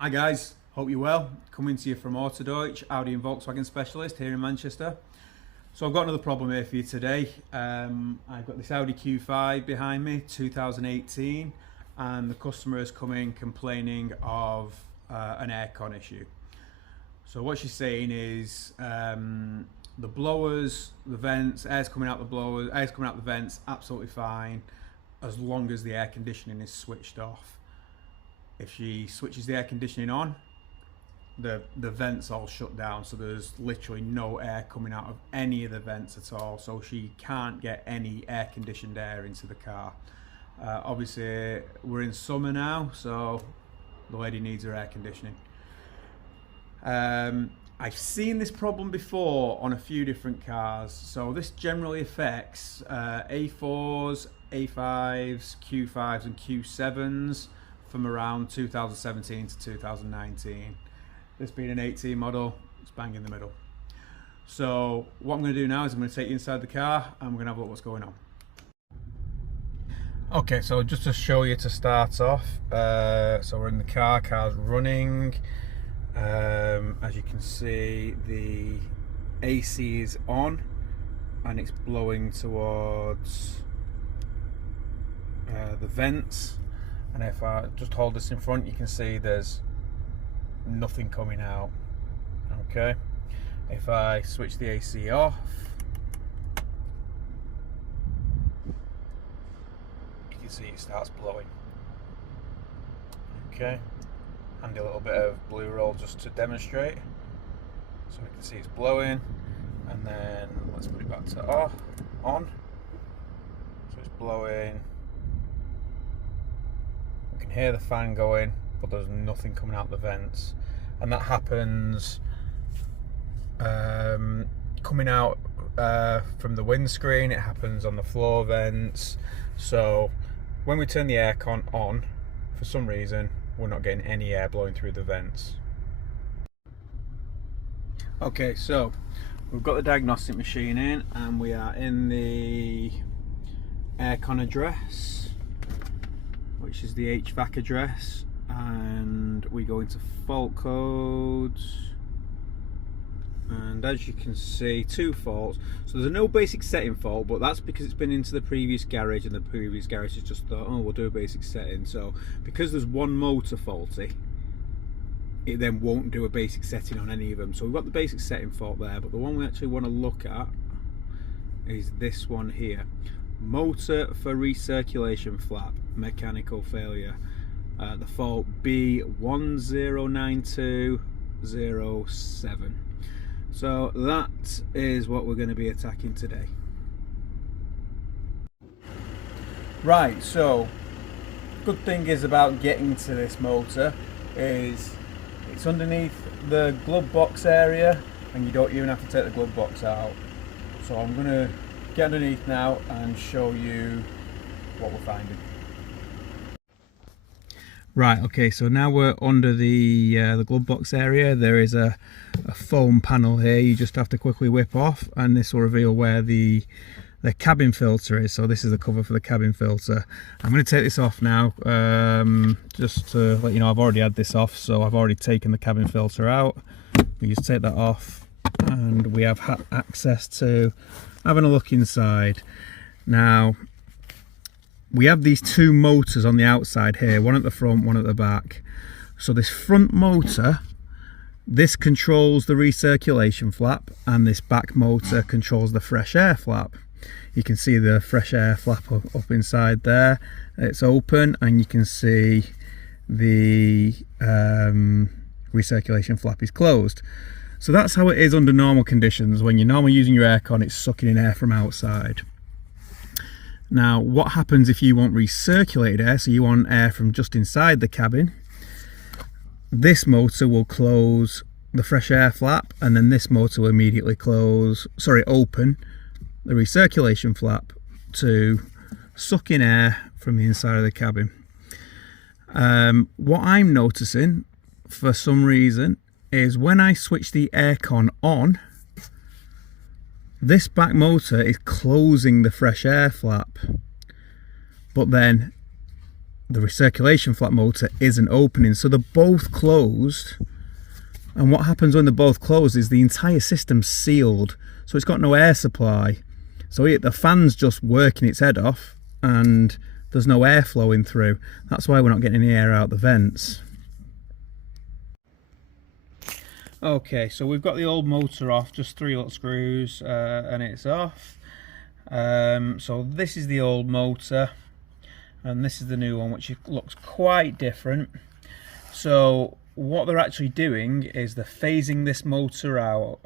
Hi guys, hope you're well. Coming to you from Autodeutsch, Audi and Volkswagen specialist here in Manchester. So I've got another problem here for you today. I've got this Audi Q5 behind me, 2018, and the customer has come in complaining of an aircon issue. So what she's saying is the blowers, the vents, air's coming out the blowers, air's coming out the vents, absolutely fine, as long as the air conditioning is switched off. If she switches the air conditioning on, the vents all shut down, so there's literally no air coming out of any of the vents at all, so she can't get any air conditioned air into the car. Obviously we're in summer now, so the lady needs her air conditioning. I've seen this problem before on a few different cars, so this generally affects A4s, A5s, Q5s and Q7s from around 2017 to 2019. This being an 18 model, it's bang in the middle. So what I'm going to do now is I'm going to take you inside the car and we're going to have a look what's going on. Okay, so just to show you to start off, so we're in the car, car's running. As you can see, the AC is on and it's blowing towards the vents. And if I just hold this in front, you can see there's nothing coming out. Okay, if I switch the AC off, you can see it starts blowing. Okay, and a little bit of blue roll just to demonstrate, so we can see it's blowing. And then let's put it back to on. So it's blowing. You can hear the fan going, but there's nothing coming out the vents, and that happens coming out from the windscreen. It happens on the floor vents. So when we turn the aircon on, for some reason we're not getting any air blowing through the vents. Okay, so we've got the diagnostic machine in and we are in the aircon address, which is the HVAC address, and we go into fault codes, and as you can see, 2 faults. So there's no basic setting fault, but that's because it's been into the previous garage, and the previous garage has just thought, oh, we'll do a basic setting. So because there's one motor faulty, it then won't do a basic setting on any of them. So we've got the basic setting fault there, but the one we actually want to look at is this one here. Motor for recirculation flap, mechanical failure. The fault B11AF07. So that is what we're going to be attacking today. Right, so good thing is about getting to this motor is it's underneath the glove box area, and you don't even have to take the glove box out. So I'm going to get underneath now and show you what we're finding. Right, okay, so now we're under the glove box area. There is a foam panel here you just have to quickly whip off, and this will reveal where the cabin filter is. So this is the cover for the cabin filter. I'm going to take this off now, just to let you know I've already had this off, so I've already taken the cabin filter out. We just take that off and we have access to having a look inside. Now we have these 2 motors on the outside here, one at the front, one at the back. So this front motor, this controls the recirculation flap, and this back motor controls the fresh air flap. You can see the fresh air flap up inside there, it's open, and you can see the recirculation flap is closed. So that's how it is under normal conditions. When you're normally using your aircon, it's sucking in air from outside. Now what happens if you want recirculated air, so you want air from just inside the cabin? This motor will close the fresh air flap, and then this motor will immediately open the recirculation flap to suck in air from the inside of the cabin. What I'm noticing for some reason is when I switch the aircon on, this back motor is closing the fresh air flap, but then the recirculation flap motor isn't opening, so they're both closed. And what happens when they're both closed is the entire system's sealed, so it's got no air supply. So the fan's just working its head off and there's no air flowing through. That's why we're not getting any air out the vents. Okay, so we've got the old motor off, just 3 little screws, and it's off. So this is the old motor and this is the new one, which looks quite different. So what they're actually doing is they're phasing this motor out.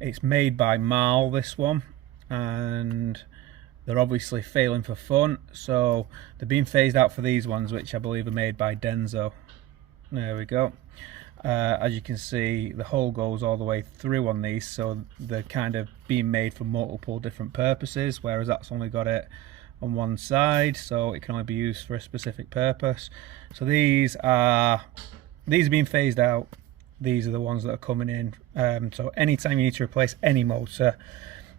It's made by Marl, this one, and they're obviously failing for fun, so they're being phased out for these ones, which I believe are made by Denso. There we go. As you can see, the hole goes all the way through on these, so they're kind of being made for multiple different purposes, whereas that's only got it on one side, so it can only be used for a specific purpose. So these are being phased out. These are the ones that are coming in. So anytime you need to replace any motor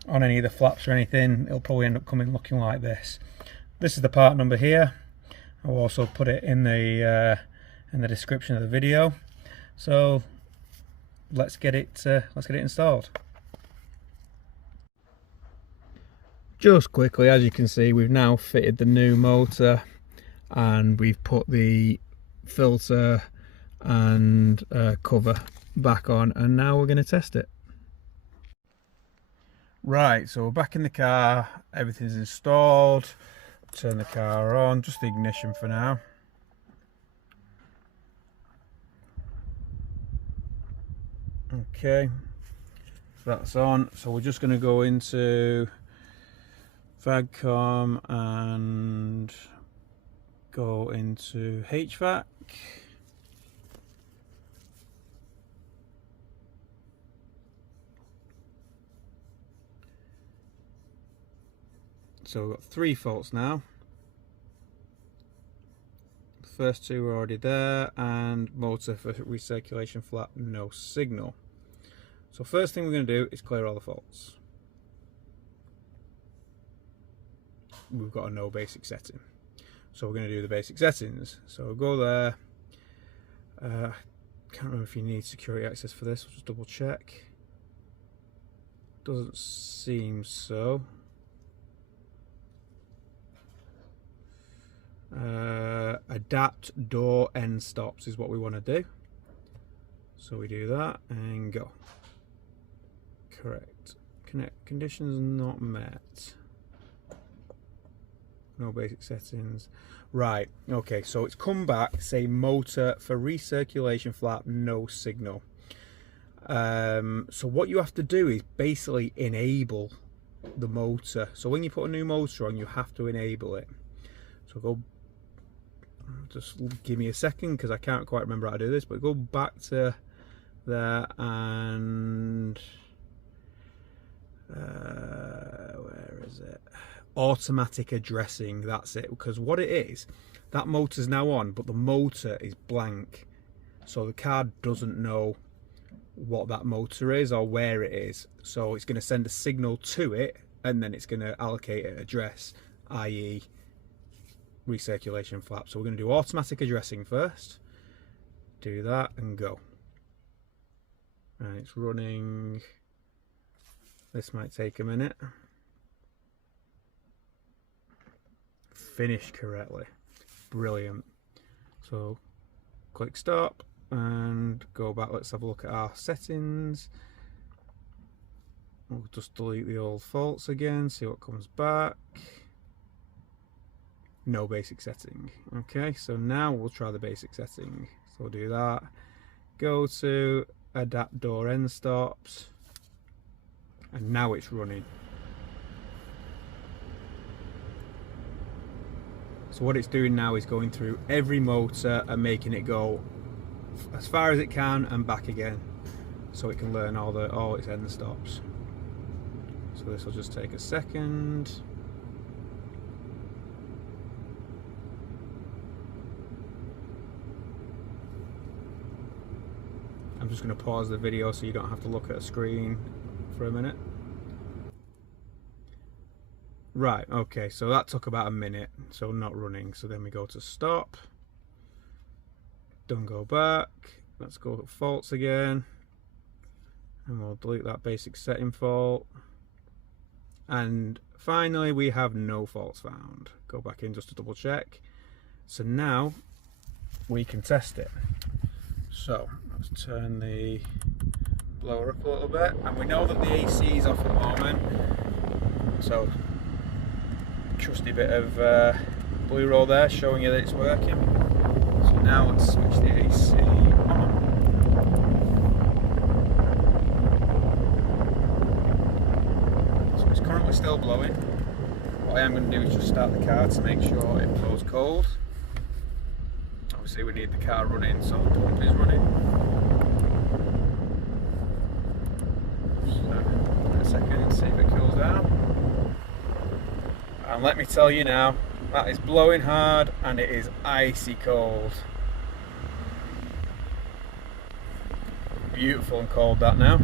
on any of the flaps or anything, it'll probably end up coming looking like this. This is the part number here. I'll also put it in the description of the video. So let's get it installed. Just quickly, as you can see, we've now fitted the new motor and we've put the filter and cover back on, and now we're going to test it. Right, so we're back in the car, everything's installed. Turn the car on, just the ignition for now. Okay, so that's on. So we're just going to go into VAGCOM and go into HVAC. So we've got 3 faults now. The first 2 are already there, and motor for recirculation flap, no signal. So first thing we're going to do is clear all the faults. We've got a no basic setting, so we're going to do the basic settings. So we'll go there. Can't remember if you need security access for this. We'll just double check. Doesn't seem so. Adapt door end stops is what we want to do. So we do that and go. Correct. Connect conditions not met. No basic settings. Right, okay, so it's come back, say motor for recirculation flap, no signal. So what you have to do is basically enable the motor. So when you put a new motor on, you have to enable it. So go, just give me a second because I can't quite remember how to do this, but go back to there and where is it? Automatic addressing, that's it. Because what it is, that motor's now on, but the motor is blank, so the card doesn't know what that motor is or where it is. So it's going to send a signal to it, and then it's going to allocate an address, i.e. recirculation flap. So we're going to do automatic addressing first. Do that and go. And it's running. This might take a minute. Finished correctly. Brilliant. So click stop and go back. Let's have a look at our settings. We'll just delete the old faults again, see what comes back. No basic setting. Okay, so now we'll try the basic setting. So we'll do that. Go to adapt door end stops, and now it's running. So what it's doing now is going through every motor and making it go as far as it can and back again, so it can learn all its end stops. So this will just take a second. I'm just going to pause the video so you don't have to look at a screen for a minute. Right, okay, so that took about a minute, so not running. So then we go to stop, don't go back, let's go to faults again, and we'll delete that basic setting fault. And finally we have no faults found. Go back in just to double check. So now we can test it. So let's turn the blower up a little bit, and we know that the AC is off at the moment, so trusty bit of blue roll there showing you that it's working. So now let's switch the AC on. So it's currently still blowing. What I am going to do is just start the car to make sure it blows cold. Obviously we need the car running, so the pump is running. So, a second and see if it cools down. And let me tell you now, that is blowing hard and it is icy cold. Beautiful and cold that now.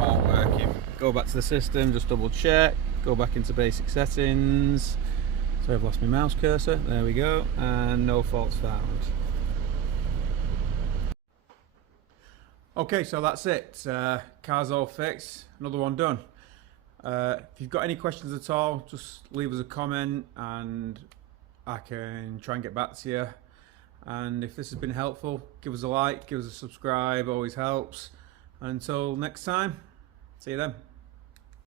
All working. Go back to the system, just double check, go back into basic settings. So I've lost my mouse cursor, there we go, and no faults found. Okay, so that's it. Car's all fixed, another one done. If you've got any questions at all, just leave us a comment and I can try and get back to you. And if this has been helpful, give us a like, give us a subscribe, always helps. And until next time, see you then.